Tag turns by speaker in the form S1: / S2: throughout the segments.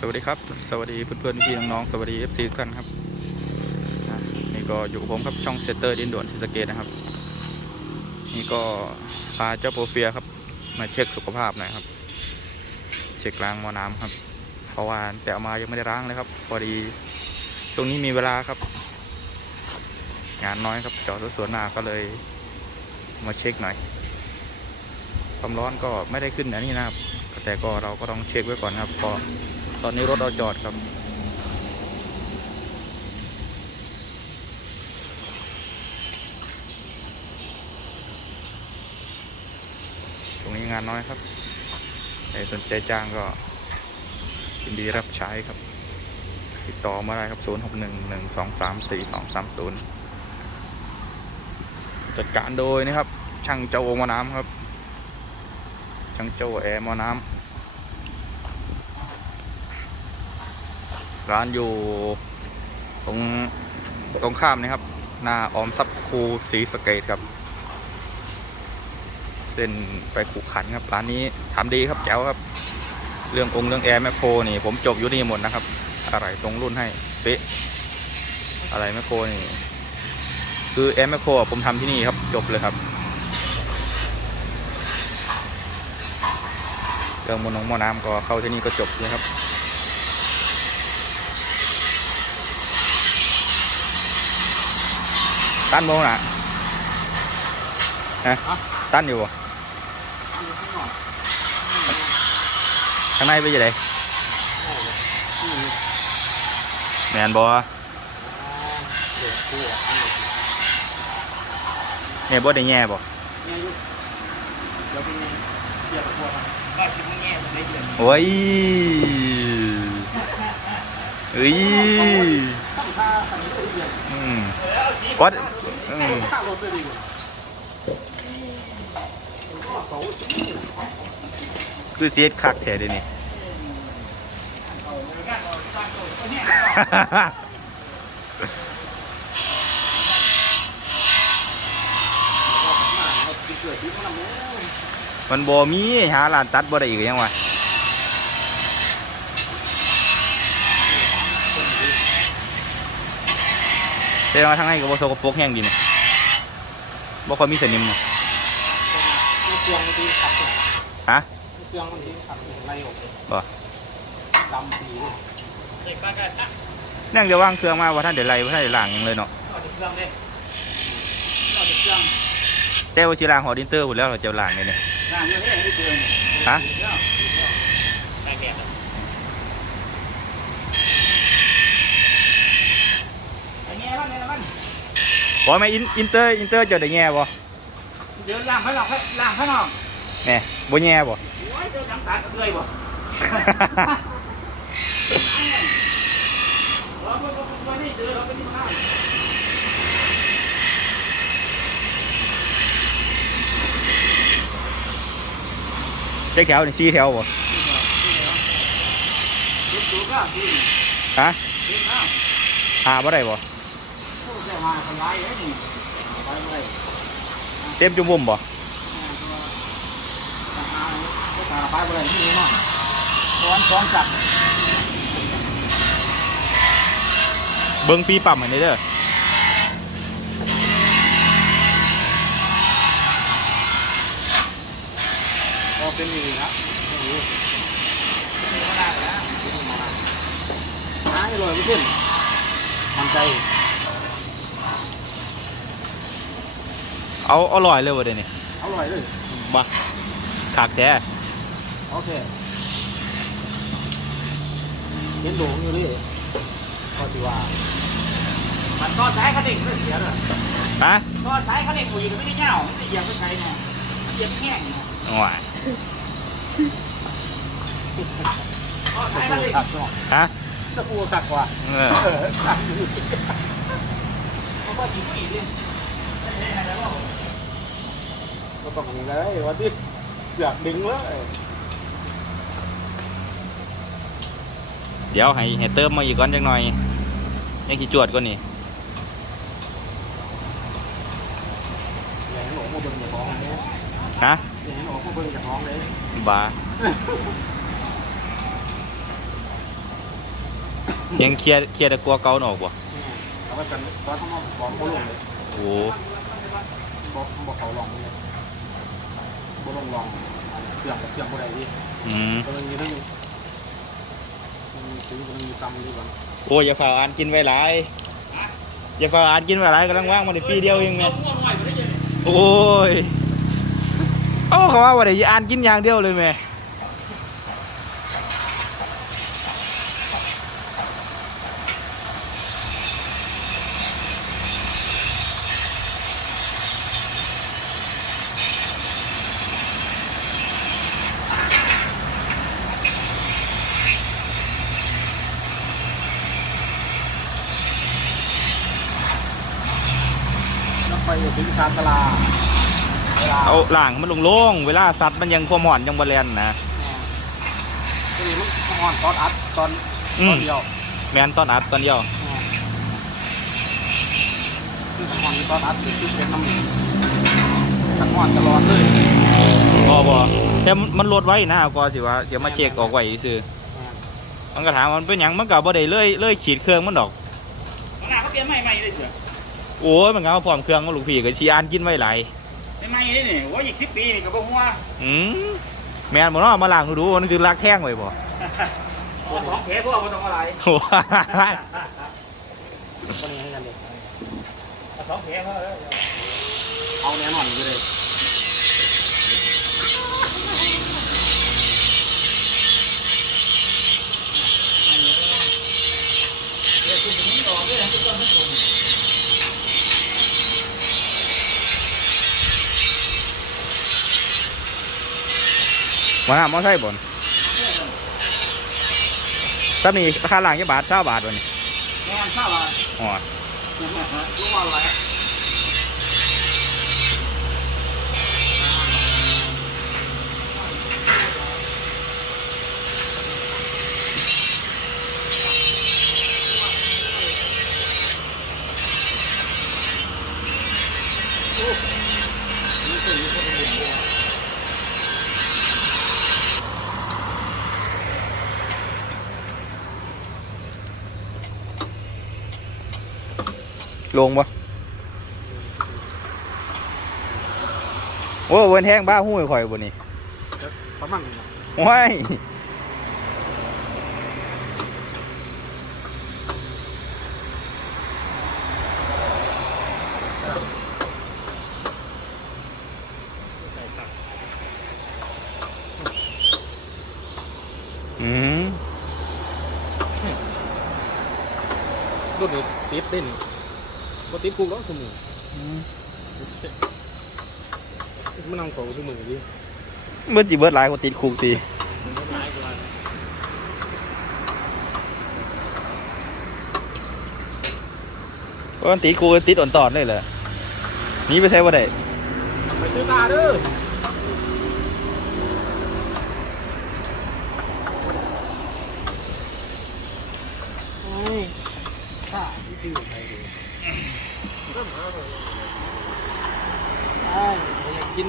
S1: สวัสดีครับ สวัสดีเพื่อนๆพี่น้องๆสวัสดีเอฟซีทุกท่านครับนี่ก็อยู่กับผมครับช่องเซตเตอร์ดินด่วนที่สเกตนะครับ นี่ก็พาเจ้าโปรเฟียครับ มาเช็คสุขภาพหน่อยครับ เช็คล้างมอน้ำครับ เพราะว่าแต่เอามายังไม่ได้ล้างเลยครับ พอดีตรงนี้มีเวลาครับ งานน้อยครับจอดรถสวนมาก็เลยมาเช็คหน่อยความร้อนก็ไม่ได้ขึ้นอันนี้นะครับแต่ก็เราก็ต้องเช็คไว้ก่อนครับเพราะ ตอนนี้รถเราจอดครับ ตรงนี้งานน้อยครับใครสนใจจ้างก็ยินดีรับใช้ครับ ติดต่อมาได้ครับ 0 6 1 1 2 3 4 2 3 0 จัดการโดยนะครับ ช่างเจ้าโอมาน้ำครับ ช่างเจ้าแอร์มอน้ำ ร้านอยู่ตรงตรงข้ามนะครับ หน้าออมทรัพย์ครูศรีสเกตครับ เส้นไปขุขันครับ ร้านนี้ทำดีครับแจ๋วครับ เรื่ององค์เรื่องแอร์แมคโครนี่ ผมจบอยู่นี่หมดนะครับ อะไรตรงรุ่นให้เป๊ะอะไรแมคโครนี่ คือแอร์แมคโครผมทำที่นี่ครับ จบเลยครับเรื่องมนต์ของมอน้ำก็เข้าที่นี่ก็จบเลยครับ ตั้นโมงน่ะฮะตั้นอยู่บ่ข้างในไปยั งไงแมนบอเนี่ยบ่ได้แง่บ่โอ้ยเอ้ยอืมวัดอืมคือเสียดคักแท้เดี๋ยวนี้มันบ่มีหาร้านตัดบ่ได้อีกยังวะ แต่ว่าทางในก็บ่สกปรกแห้งดีนี่บ่ค่อยมีสนิมนี่
S2: เครื่องมันดีขับ
S1: ฮะ
S2: เครื่องมันดีขับไล่ออก
S1: บ่
S2: ดำปีเลยเด็กบ้านกันนะ
S1: นั่งจะว่างเครื่องมาว่าท่านเดี๋ยวไล่ว่าท่านเดี๋ยวล้างยังเลยเนาะ
S2: นอกจากเจากเครื่อง
S1: ใจว่าสิล้างหอดินเตอร์พุ่นแล้วเราจะล้างเลยเนี่ย
S2: งานเยอะเลยไม่เจอ
S1: ฮะ
S2: แตกแดดไอ้แง่บ้านไงนะมัน
S1: บ่แม่อินอินเตอร์อินเตอร์เจะได้แง่บ่
S2: เดี๋ยวล่างข้างนอกล่างข้างนอก
S1: แหน่บ่แง่บ่
S2: โอ้ยเจอหลังตาตะเลยบ่เราไม่ไม่ไม่เจอเราไปที่ข้าง
S1: เจ๊แถวนี่สี่แถวบ่
S2: เด็กดูก็ดี
S1: ฮะ
S2: เด็กนะ
S1: หาบ่ได้บ่
S2: ผู้แก่มาทำร้ายไอ้นี่ไปเลย
S1: เต็มจุ่มบุ่มบ่
S2: ตาไปเลยที่นี่หน่อยซ้อนซ้อนจับ
S1: เบิ่งปีปั๊มอันนี้เด้อ
S2: ก็เป็นอยู่ครับไม่ได้แล้วหายเลยไม่ขึ้นมันใจ
S1: เอาเอาลอยเลยบ่เดี๋ยวนี้
S2: อร่อยเลย
S1: บ่คักแท้
S2: โอเคเห็นโด่งอยู่เลยก็ถือว่ามันก็ใช้คันเร่งไม่เสียเลย
S1: ฮะ
S2: ก็ใช้คันเร่งอยู่ไม่ได้เงาไม่ได้เหยียบไม่ใช้เนี่ยเหยียบแห้งเนี่ย
S1: ว้าย
S2: ก็ใช้คันเร่ง
S1: ฮะ
S2: ตะปูสักกว่า
S1: เออ
S2: เออสักอยู่เพราะว่าจิ้มอีกดิ ก็ต้องมีเลยวันที่เสือกดึงเลย
S1: เดี๋ยวให้ให้เติมมาอีกก่อนจังหน่อยยังสิจวดก่อนนี่
S2: อย่างนี้หนูมาเบิ่งจากท้องเลย
S1: ฮะ
S2: อย่างนี้หนูมาเบิ่งจากท้องเลย
S1: บ่ายังเคลียร์เคลียร์แต่กลัวเกาหนออกบ่
S2: เอาไว้กันตอนเขามาบอกเขาลงเลย
S1: โอ้
S2: บอกบอกเขาลองเลย บ่ลงลองเสื่อมกับเสื่อมบ่ได้ที่
S1: อืม
S2: ก็มันมีเรื่องมันมีซื้อมันมีตำดีกว่า
S1: โอ้ยอย่าฝ่าอ่านกินไว้หลายอย่าฝ่าอ่านกินไว้หลายกำลังว่างมาได้ปีเดียวเองแม่โอ้ยเอ้าเขาว่าว่าได้อ่านกินอย่างเดียวเลยแม่
S2: ชานตลาเวลา
S1: เอาล่างมันลงๆเวลาสัตว์มันยังความหอนยังบ่แลนนะ
S2: ก็นี่มันอ่อนตอนอัดตอน
S1: อื
S2: ตอ
S1: ม
S2: นเดียว
S1: แม่นตอนอัดตอนเดียว
S2: คือสังหอนตอนอัดคือเป็นน้ำสังหอนตลอดเลย
S1: บ่บ่แต่มันลดไว้นะก็สิว่าเดี๋ยวมาเช็คออกไว้ซื่อมันก็ถามว่ามันเป็นหยังมันก็บ่ได้เลยเลยขีดเครื่องมันดอก
S3: ข้างหน้าเขาเปลี่ยนใหม่ใหม่เลยเถอะ
S1: โอ้ยมันก็เอาพร้อมเครื่องมาลูกพี่ก็สิอ่านกินไว้หลาย
S3: ใหม่ๆเลยนี่ว่าอีกสิบปีนี่ก็บ่หัว
S1: อืมแม่นบ่เนาะมาล้างดูๆมันคือลักแท่งไว้บ่
S3: บ่ของแท้พวกบ่ต้องอะไร
S1: โอ้ย
S2: ก็นี่ให้กันเลย
S3: ของแท้พวกเลย
S2: เอาแน่นอนอยู่เลย
S3: เดี๋ยวคุณจะมีออกด้วยนะทุกคนทุกคน
S1: มาหามอไซค์บ่นตำนี้ค่าล้างกี่บาท20บาทวันนี้
S3: งานข้าวอะ
S1: อ๋อ
S3: รู้ว่าอะไร
S1: ลงบ่โอ้เวินแห้งบ้าหู้ยข่อยบ่นี่
S2: ประมาณ
S1: ว้ายอืม
S2: รุ่นนี้ติดเด่น ก็ติดกูแล้วสมือมันนำของสมือดิ
S1: เบิดจีเบิดหลายกว่าติดคุกตีเพราะมันติดคุกก็ติดอ่อนตอนเลยเหรอหนี่ไปใช้บ่ได้
S2: ไปซื้อตาเด้อ ข้าที่อไปเลยไอ้อยากกิน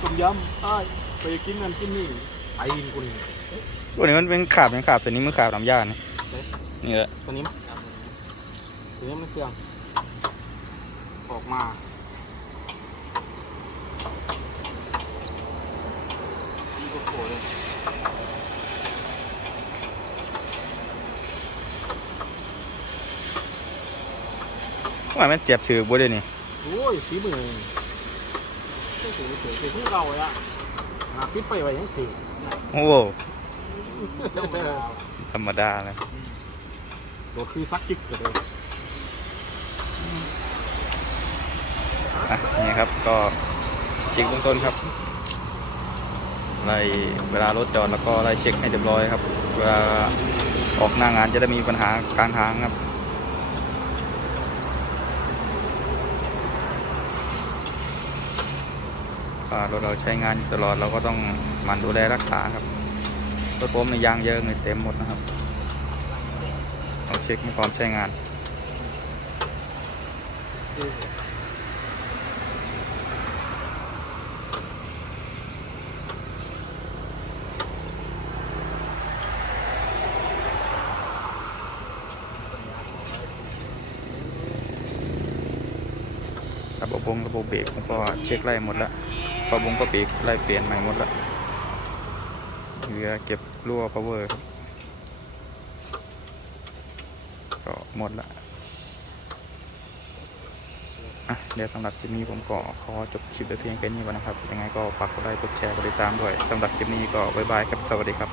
S2: ต้มยำไอ้ไปกินนั่นกินนี่ไปกินกูนี่
S1: ตัวนี้มันเป็นขาบเป็นขาบตัวนี้มันขาบน้ำยานี่นี่แหละ
S2: ตัวนี้ตัวนี้มันเครื่องออกมาดีกว่าโผล่เลย
S1: ว่ามันเสียบถือบ่ได้นี่
S2: โอ้ยสีมือเสือเสือเสือเสือทุกเราเลยอะหาปิดไฟไว้ยังสี
S1: โอ้โหธรรมดาเลย
S2: โดดคือซักกิ๊กเลย
S1: อะนี่ครับก็เช็คเบื้องต้นครับไล่เวลารถจอดแล้วก็ไล่เช็คให้เรียบร้อยครับ เวลาออกหน้างานจะได้มีปัญหากลารทางครับ รถเราใช้งานตลอดเราก็ต้องหมั่นดูแลรักษาครับรถผมในยางเยอะเลยเต็มหมดนะครับเราเช็คให้พร้อมใช้งานระบบวงระบบเบรกผมก็เช็คไล่หมดแล้ว ระบบงปลาปีกไล่เปลี่ยนใหม่หมดละเหลือเก็บรั่ว power ครับก็หมดละอะเดี๋ยวสำหรับคลิปนี้ผมก็ขอจบคลิปแต่เพียงแค่นี้ก่อนนะครับ ยังไงก็ฝากกดไลค์กดแชร์กดติดตามด้วยสำหรับคลิปนี้ก็บ๊ายบายครับ สวัสดีครับ